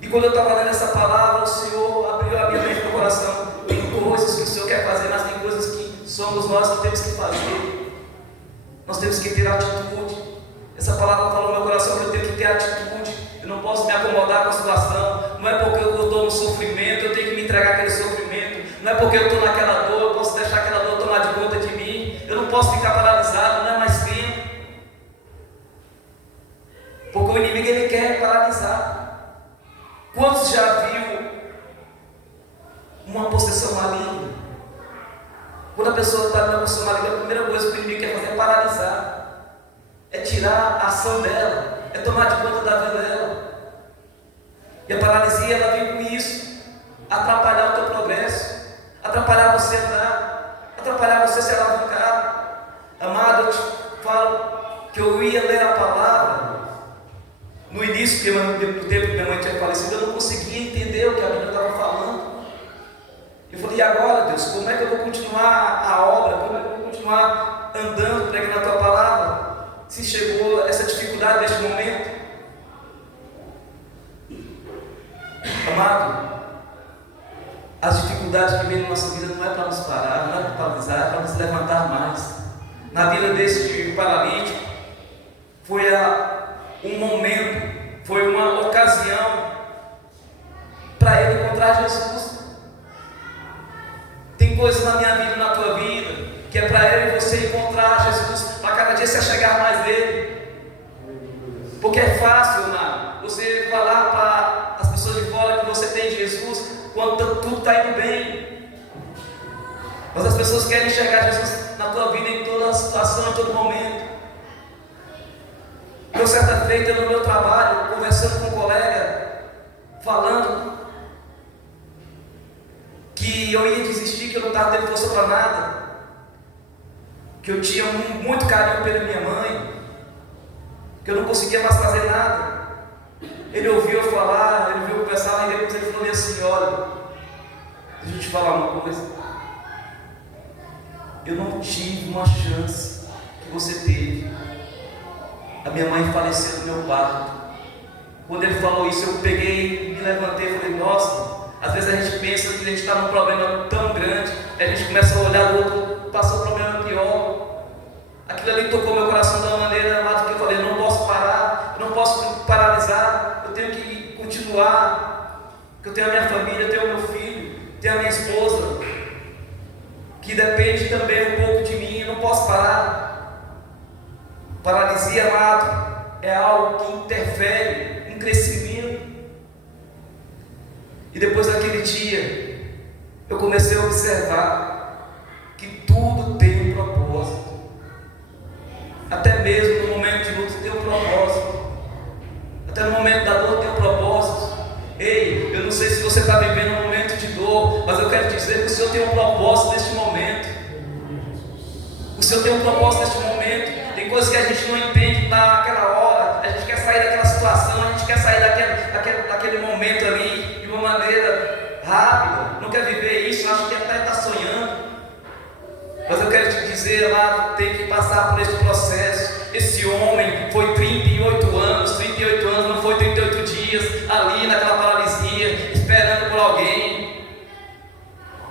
E quando eu estava lendo essa palavra, o Senhor abriu a minha mente e meu coração. Tem coisas que o Senhor quer fazer, mas tem coisas que somos nós que temos que fazer. Nós temos que ter atitude. Essa palavra falou no meu coração que eu tenho que ter atitude. Eu não posso me acomodar com a situação. Não é porque eu estou no sofrimento, eu tenho que me entregar aquele sofrimento. Não é porque eu estou naquela dor, eu posso deixar aquela dor tomar de conta de mim. Eu não posso ficar paralisado, não é mais tempo. Porque o inimigo, ele quer paralisar. Quantos já viu uma possessão maligna? Quando a pessoa está numa possessão maligna, a primeira coisa que o inimigo quer fazer é paralisar, é tirar a ação dela, é tomar de conta da vida dela. E a paralisia, ela vem com isso: atrapalhar o teu progresso, atrapalhar você andar, atrapalhar você se alavancar. Amado, eu te falo que eu ia ler a palavra no início, porque no tempo que minha mãe tinha falecido, eu não conseguia entender o que a Bíblia estava falando. Eu falei: e agora, Deus, como é que eu vou continuar a obra? Como é que eu vou continuar andando, pregando a tua palavra, se chegou essa dificuldade neste momento? Amado, as dificuldades que vêm na nossa vida não é para nos parar, não é para paralisar, é para nos levantar mais. Na vida desse paralítico, foi um momento, foi uma ocasião para ele encontrar Jesus. Tem coisas na minha vida e na tua vida que é para eu e você encontrar Jesus, para cada dia se achegar mais dele. Porque é fácil, amado, você falar para as pessoas de fora que você tem Jesus quando tudo está indo bem. Mas as pessoas querem enxergar Jesus na tua vida em toda situação, em todo momento. Eu, certa feita, no meu trabalho, conversando com um colega, falando que eu ia desistir, que eu não estava tendo força para nada, que eu tinha muito carinho pela minha mãe, que eu não conseguia mais fazer nada. Ele ouviu eu falar, ele ouviu eu conversar, e depois ele falou assim: olha, deixa eu te falar uma coisa, eu não tive uma chance que você teve. A minha mãe faleceu no meu parto. Quando ele falou isso, eu peguei, me levantei e falei: nossa, às vezes a gente pensa que a gente está num problema tão grande, a gente começa a olhar do outro, passou um problema pior. Aquilo ali tocou meu coração de uma maneira, amado, que eu falei: eu não posso parar, eu não posso paralisar, eu tenho que continuar, porque eu tenho a minha família, eu tenho o meu filho, tenho a minha esposa, que depende também um pouco de mim, eu não posso parar. Paralisia, amado, é algo que interfere no crescimento. E depois daquele dia, eu comecei a observar que tudo tem um propósito. Até mesmo no momento de luta tem um propósito. Até no momento da dor tem um propósito. Ei, eu não sei se você está vivendo um momento de dor, mas eu quero dizer que o Senhor tem um propósito neste momento. O Senhor tem um propósito neste momento. Tem coisas que a gente não entende naquela hora. A gente quer sair daquela situação, a gente quer sair daquele momento ali de uma maneira rápida. Não quer viver isso, acho que até está sonhando. Mas eu quero te dizer, amado, tem que passar por esse processo. Esse homem foi 38 anos não foi 38 dias ali naquela paralisia, esperando por alguém.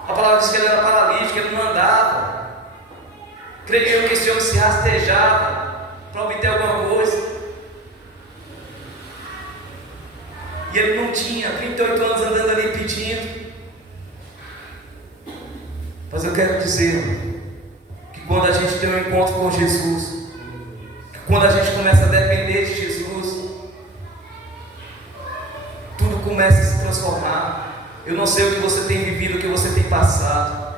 A palavra diz que ele era paralítico, ele não andava. Creio eu que esse homem se rastejava para obter alguma coisa. E ele não tinha 38 anos andando ali pedindo. Mas eu quero dizer que quando a gente tem um encontro com Jesus, que quando a gente começa a depender de Jesus, tudo começa a se transformar. Eu não sei o que você tem vivido, o que você tem passado,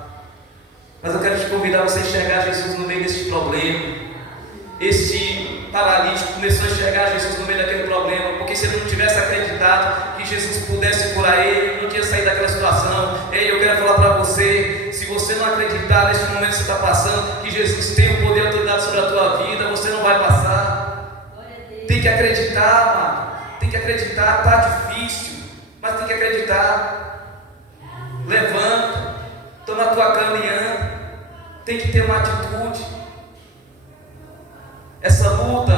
mas eu quero te convidar a você enxergar Jesus no meio desse problema. Este paralítico começou a enxergar Jesus no meio daquele problema, porque se ele não tivesse acreditado que Jesus pudesse curar ele não tinha saído daquela situação. Ei, eu quero falar para você, se você não acreditar neste momento que você está passando, que Jesus tem o poder e a autoridade sobre a tua vida, você não vai passar. Tem que acreditar, mano. Tem que acreditar, está difícil, mas tem que acreditar. Levanta, toma a tua cama e anda. Tem que ter uma atitude. Essa luta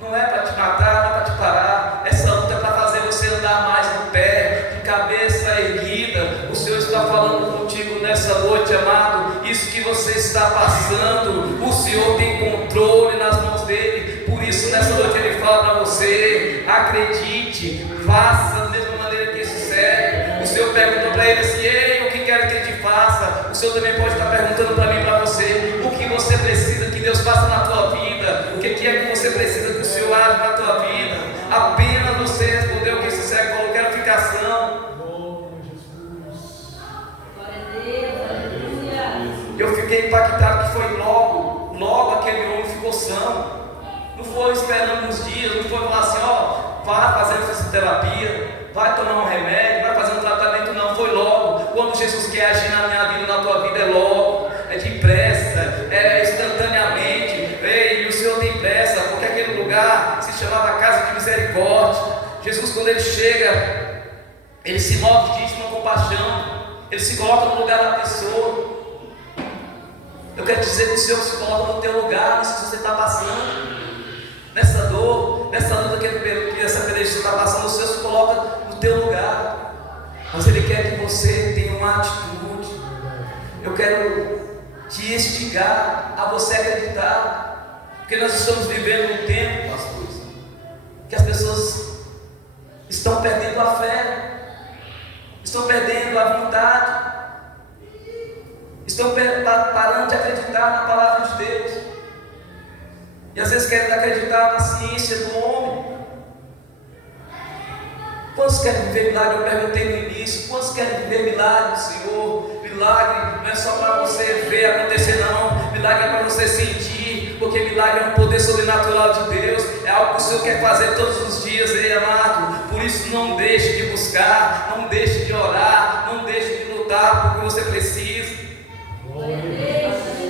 não é para te matar, não é para te parar. Essa luta é para fazer você andar mais em pé, de cabeça erguida. O Senhor está falando contigo nessa noite, amado. Isso que você está passando, o Senhor tem controle nas mãos dele. Por isso nessa noite ele fala para você: acredite, faça da mesma maneira que esse servo. O Senhor perguntou para ele assim: ei, o que quer que ele te faça? O Senhor também pode estar perguntando para mim e para você: o que você precisa que Deus faça na tua vida? O que é que você precisa que o Senhor haja na tua vida? Apenas você respondeu o que esse servo falou: qualificação. Eu fiquei impactado que foi logo aquele homem ficou são. Não foi esperando uns dias, não foi falar assim: ó, vai fazer fisioterapia, vai tomar um remédio, vai fazer um tratamento, não. Foi logo. Quando Jesus quer agir na minha vida, na tua vida, é logo, é depressa, é instantaneamente. Ei, e o Senhor tem pressa, porque aquele lugar se chamava Casa de Misericórdia. Jesus, quando ele chega, ele se move de íntima compaixão, ele se coloca no lugar da pessoa. Eu quero dizer que o Senhor se coloca no teu lugar, se você está passando nessa dor, nessa luta que essa peleja está passando, o Senhor se coloca no teu lugar, mas Ele quer que você tenha uma atitude. Eu quero te instigar a você acreditar, porque nós estamos vivendo um tempo, pastores, que as pessoas estão perdendo a fé, estão perdendo a vontade, estão parando de acreditar na palavra de Deus, e às vezes querem acreditar na ciência do homem. Quantos querem viver milagre? Eu perguntei no início. Quantos querem viver milagre do Senhor? Milagre não é só para você ver acontecer, não. Milagre é para você sentir, porque milagre é um poder sobrenatural de Deus. É algo que o Senhor quer fazer todos os dias, ei, amado. Por isso, não deixe de buscar, não deixe de orar, não deixe de lutar por o que você precisa.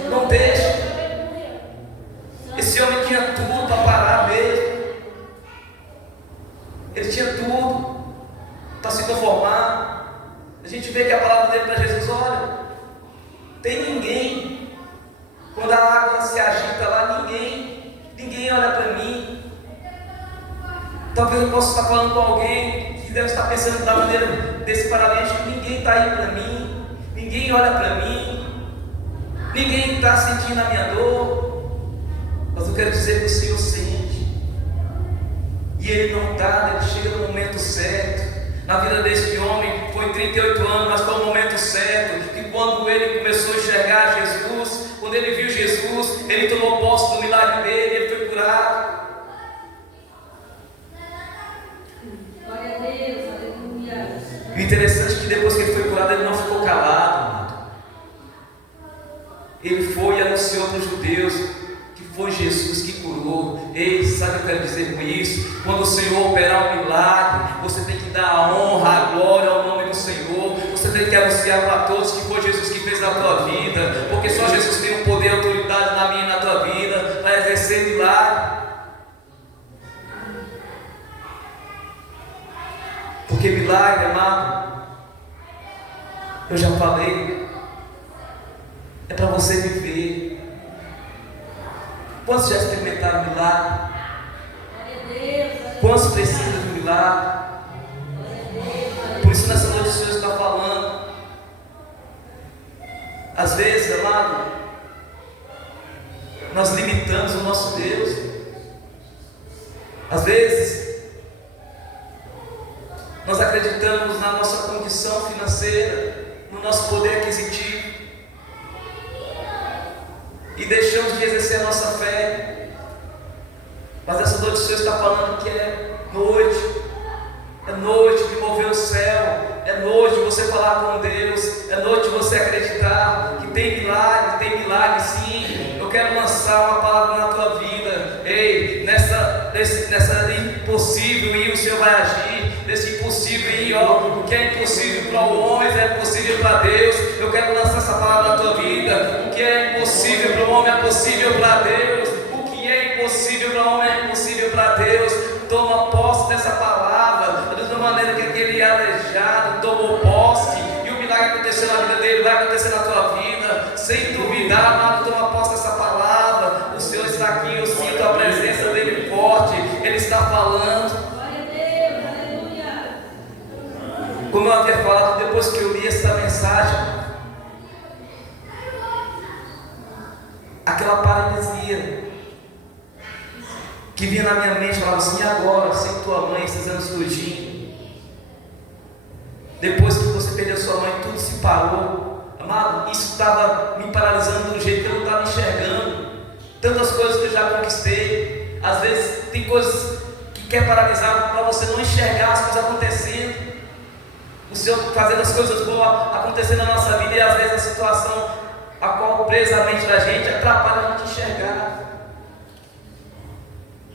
Não deixe. Esse homem tinha tudo para parar mesmo. Ele tinha tudo para se conformar. A gente vê que a palavra dele para Jesus: olha, tem ninguém. Quando a água se agita lá, ninguém olha para mim. Talvez eu possa estar falando com alguém que deve estar pensando da maneira desse paralítico: ninguém está aí para mim, ninguém olha para mim, ninguém está sentindo a minha dor. Mas eu quero dizer que o Senhor sente, e Ele não tarda, Ele chega no momento certo. Na vida deste homem foi 38 anos, mas foi o momento certo, que quando ele começou a enxergar Jesus, quando ele viu Jesus, ele tomou posse do milagre dele, ele foi curado. Glória a Deus, aleluia. O interessante é que depois que ele foi curado, ele não ficou calado, amado. Ele foi e anunciou para os judeus que foi Jesus que curou. Ei, sabe o que eu quero dizer com isso? Quando o Senhor operar um milagre, você tem que dar a honra, a glória ao nome do Senhor. Você tem que anunciar para todos que foi Jesus que fez na tua vida, porque só Jesus tem o poder e a autoridade na minha e na tua vida para exercer milagre. Porque milagre, amado, eu já falei, é para você viver. Quantos já experimentaram milagre? Quantos precisam de um milagre? Por isso nessa noite o Senhor está falando. Às vezes, amado, nós limitamos o nosso Deus. Às vezes nós acreditamos na nossa condição financeira, no nosso poder aquisitivo, e deixamos de exercer a nossa fé. Mas essa noite o Senhor está falando que é noite de mover o céu, é noite de você falar com Deus, é noite de você acreditar que tem milagre sim. Eu quero lançar uma palavra na tua vida. Ei, nessa impossível ir, o Senhor vai agir. Nesse impossível ir, o que é impossível para o homem é possível para Deus. Eu quero lançar essa palavra na tua vida. O que é impossível para o homem é possível para Deus. O que é impossível para o homem é possível para Deus. Toma posse dessa palavra, da mesma maneira que aquele aleijado tomou posse, e o milagre aconteceu na vida dele, vai acontecer na tua vida, sem duvidar, amado. Toma posse dessa palavra. O Senhor está aqui, eu sinto a presença dele forte, Ele está falando. Glória a Deus, aleluia. Como eu havia falado, depois que eu li essa mensagem, aquela paralisia que vinha na minha mente, falava assim: e agora, sem tua mãe, esses anos surgindo, depois que você perdeu sua mãe, tudo se parou. Amado, isso estava me paralisando de um jeito que eu não estava enxergando. Tantas coisas que eu já conquistei. Às vezes tem coisas que quer paralisar para você não enxergar as coisas acontecendo. O Senhor fazendo as coisas boas acontecendo na nossa vida, e às vezes a situação a qual presa a mente da gente atrapalha a gente enxergar.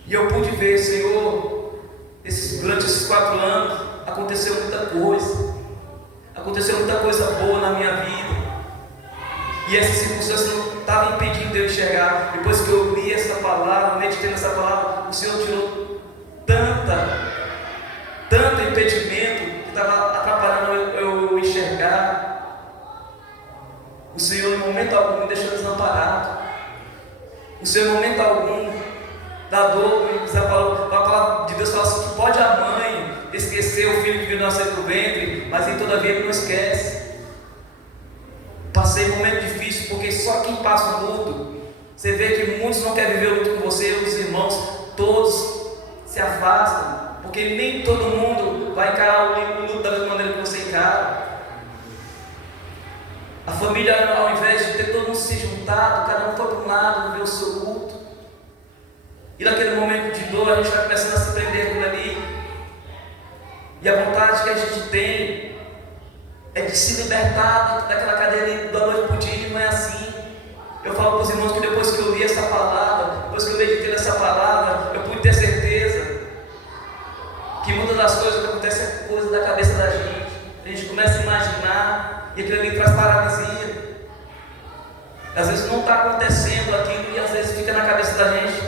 E eu pude ver, Senhor, durante esses 4 anos, aconteceu muita coisa boa na minha vida, e essas circunstâncias não estavam impedindo de eu enxergar. Depois que eu li essa palavra, meditei nessa palavra, o Senhor tirou tanto impedimento que estava atrapalhando eu enxergar. O Senhor, em momento algum, me deixou desamparado. O Senhor, em momento algum, da dor, a palavra de Deus fala assim: que pode a mãe esquecer o filho que viu nascer do ventre, mas em todavia Ele não esquece. Passei um momento difícil, porque só quem passa o luto, você vê que muitos não querem viver o luto com você, os irmãos, todos se afastam, porque nem todo mundo vai encarar o luto da mesma maneira que você encara. A família, ao invés de ter todo mundo se juntado, cada um foi para um lado, viver o seu luto. E naquele momento de dor, a gente vai começando a se prender aquilo ali. E a vontade que a gente tem é de se libertar daquela cadeia da noite para o dia, e não é assim. Eu falo para os irmãos que depois que eu li essa palavra, depois que eu meditei nessa palavra, eu pude ter certeza que muitas das coisas que acontecem é coisa da cabeça da gente. A gente começa a imaginar e aquilo ali traz paralisia. Às vezes não está acontecendo aquilo e às vezes fica na cabeça da gente,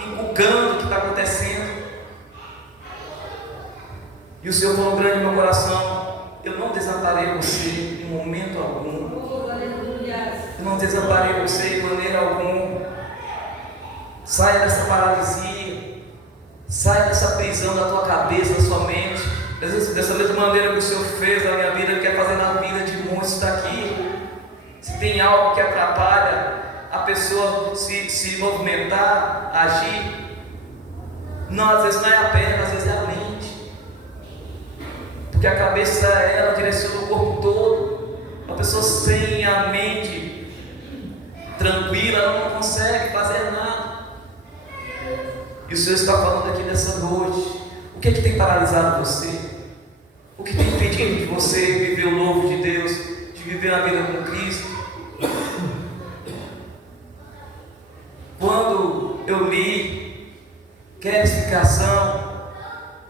inculcando o que está acontecendo. E o Senhor falou grande no meu coração: eu não desamparei você em momento algum. Eu não desamparei você de maneira alguma. Saia dessa paralisia, saia dessa prisão da tua cabeça, da sua mente. Às vezes, dessa mesma maneira que o Senhor fez na minha vida, Ele quer fazer na vida de muitos está aqui. Se tem algo que atrapalha a pessoa se movimentar, agir, não, às vezes não é a perna, às vezes é a mente. Porque a cabeça, ela direciona o corpo todo. Uma pessoa sem a mente tranquila, ela não consegue fazer nada. E o Senhor está falando aqui nessa noite. O que é que tem paralisado você? O que tem impedido de você viver o novo de Deus, de viver a vida com Cristo? Quando eu li queres ficação,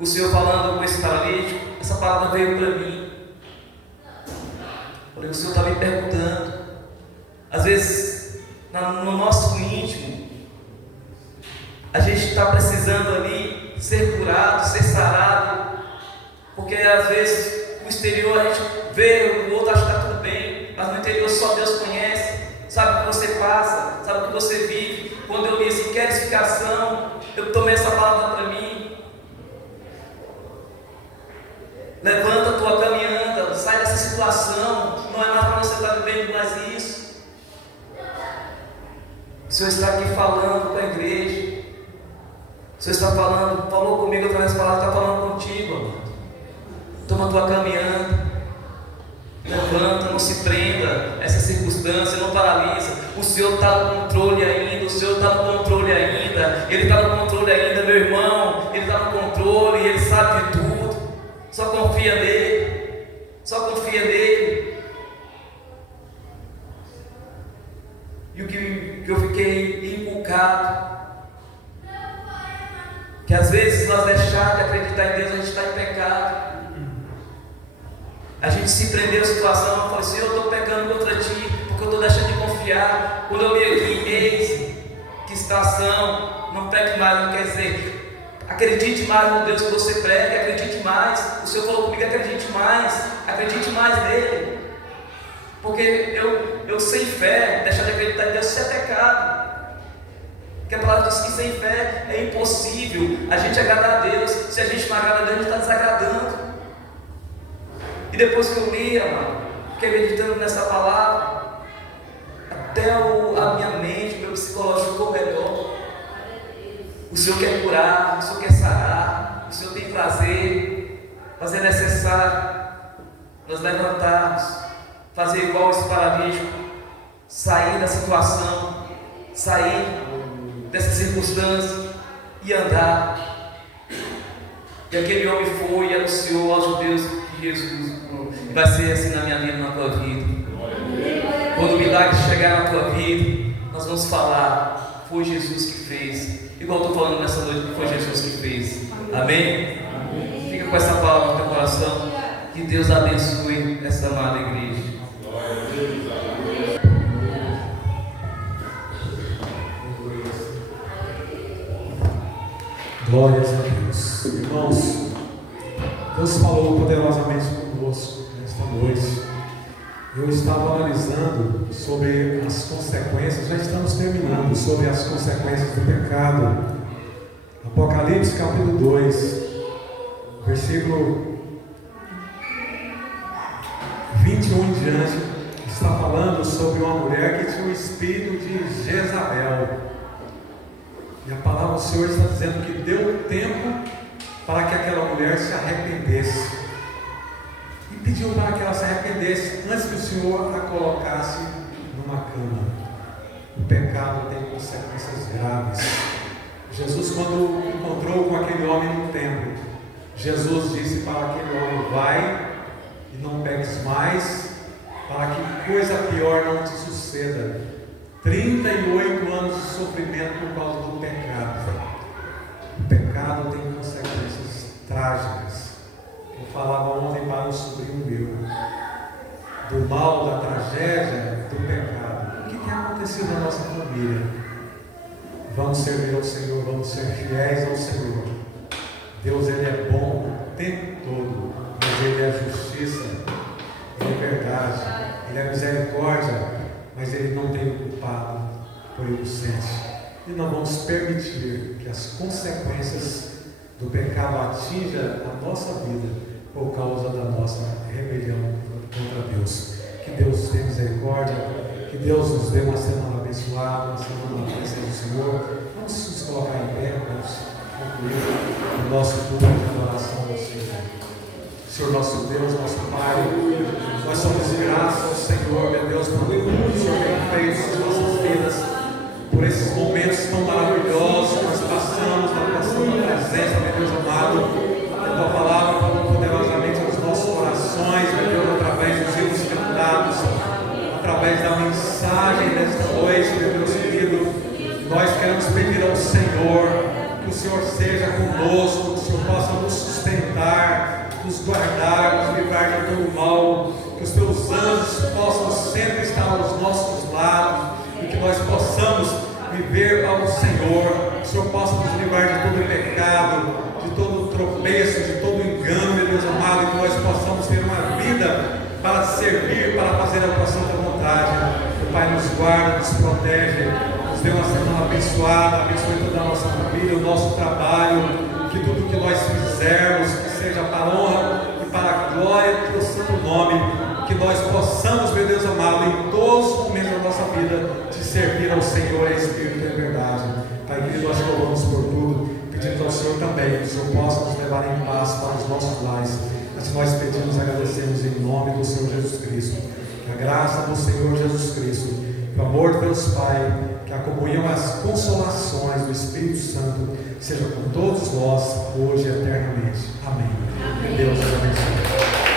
o Senhor falando com esse paralítico, essa palavra veio para mim. Falei, o Senhor está me perguntando. Às vezes, no nosso íntimo, a gente está precisando ali ser curado, ser sarado, porque às vezes o exterior a gente vê, o outro acha que está tudo bem, mas no interior só Deus conhece, sabe o que você passa, sabe o que você vive. Quando eu li assim, queres ficação, eu tomei essa palavra para mim. Levanta a tua caminhada, sai dessa situação, não é mais para você estar vivendo mais isso. O Senhor está aqui falando com a igreja. O Senhor está falando, falou comigo através das palavras, está falando contigo, amado. Toma a tua caminhada. Levanta, não se prenda a essa circunstância, não paralisa. O Senhor está no controle ainda, o Senhor está no controle ainda. Ele está no controle ainda, meu irmão. Ele está no controle, Ele sabe de tudo. Só confia nele, só confia nele. E o que eu fiquei inculcado, que às vezes nós deixar de acreditar em Deus, a gente está em pecado. A gente se prendeu à situação, eu falei, Senhor, eu estou pecando contra Ti, porque eu estou deixando de confiar. Quando eu li aqui, eis que estação, não peque mais, não quer dizer, acredite mais no Deus que você prega, acredite mais. O Senhor falou comigo, acredite mais nele. Porque eu sem fé, deixar de acreditar em Deus, isso é pecado. Porque a palavra diz que sem fé é impossível a gente agradar a Deus. Se a gente não agrada a Deus, a gente está desagradando. E depois que eu li, amado, fiquei meditando nessa palavra, até a minha mente, o meu psicológico ficou melhor. O Senhor quer curar, o Senhor quer sarar, o Senhor tem prazer, fazer necessário nós levantarmos, fazer igual esse paralítico, sair da situação, sair dessa circunstância e andar. E aquele homem foi e anunciou aos judeus que Jesus vai ser assim na minha vida e na tua vida. Quando o milagre chegar na tua vida, nós vamos falar, foi Jesus que fez. Igual estou falando nessa noite, que foi Jesus que fez. Amém? Fica com essa palavra no teu coração. Que Deus abençoe essa amada igreja. Glórias a Deus. Irmãos, Deus falou poderosamente conosco nesta noite. Eu estava analisando sobre as consequências, já estamos terminando, sobre as consequências do pecado. Apocalipse capítulo 2, versículo 21 em diante, está falando sobre uma mulher que tinha o espírito de Jezabel. E a palavra do Senhor está dizendo que deu tempo para que aquela mulher se arrependesse. E pediu para que ela se arrependesse antes que o Senhor a colocasse numa cama. O pecado tem consequências graves. Jesus, quando encontrou com aquele homem no templo, Jesus disse para aquele homem: vai e não peques mais, para que coisa pior não te suceda. 38 anos de sofrimento por causa do pecado. O pecado tem consequências trágicas. Eu falava ontem para um sobrinho meu do mal, da tragédia, do pecado. O que tem acontecido na nossa família? Vamos servir ao Senhor, vamos ser fiéis ao Senhor. Deus, Ele é bom o tempo todo, mas Ele é justiça, Ele é verdade, Ele é misericórdia, mas Ele não tem o culpado por inocente. E não vamos permitir que as consequências do pecado atinjam a nossa vida por causa da nossa rebelião contra Deus. Que Deus tenha misericórdia, que Deus nos dê uma semana abençoada, uma semana na presença do Senhor. Vamos nos colocar em pé, vamos concluir o nosso culto de adoração ao Senhor. Senhor nosso Deus, nosso Pai, nós somos graças ao Senhor, meu Deus, por tudo que o Senhor tem feito nas nossas vidas, por esses momentos tão maravilhosos que nós passamos na tua santa presença, meu Deus amado. A tua palavra falou poderosamente aos nossos corações, meu Deus, através dos hinos cantados, através da mensagem desta noite, meu Deus querido. Nós queremos pedir ao Senhor que o Senhor seja conosco, que o Senhor possa nos sustentar, nos guardar, nos livrar de todo mal, que os teus anjos possam sempre estar aos nossos lados e que nós possamos viver para o Senhor, que o Senhor possa nos livrar de todo pecado, de todo tropeço, de todo engano, meu Deus amado, e que nós possamos ter uma vida para servir, para fazer a tua santa vontade. O Pai nos guarda, nos protege, nos dê uma semana abençoada, abençoe toda a nossa família, o nosso trabalho, que tudo que nós fizermos, que seja para a honra e para a glória do teu santo nome, que nós possamos, meu Deus amado, em todos os momentos da nossa vida, te servir ao Senhor em espírito e em verdade. Pai querido, nós te louvamos por tudo, pedimos ao Senhor também que o Senhor possa nos levar em paz para os nossos lares. Assim nós pedimos e agradecemos em nome do Senhor Jesus Cristo. Que a graça do Senhor Jesus Cristo, que o amor de Deus Pai, que a comunhão, as consolações do Espírito Santo seja com todos nós, hoje e eternamente. Amém. Que Deus te abençoe.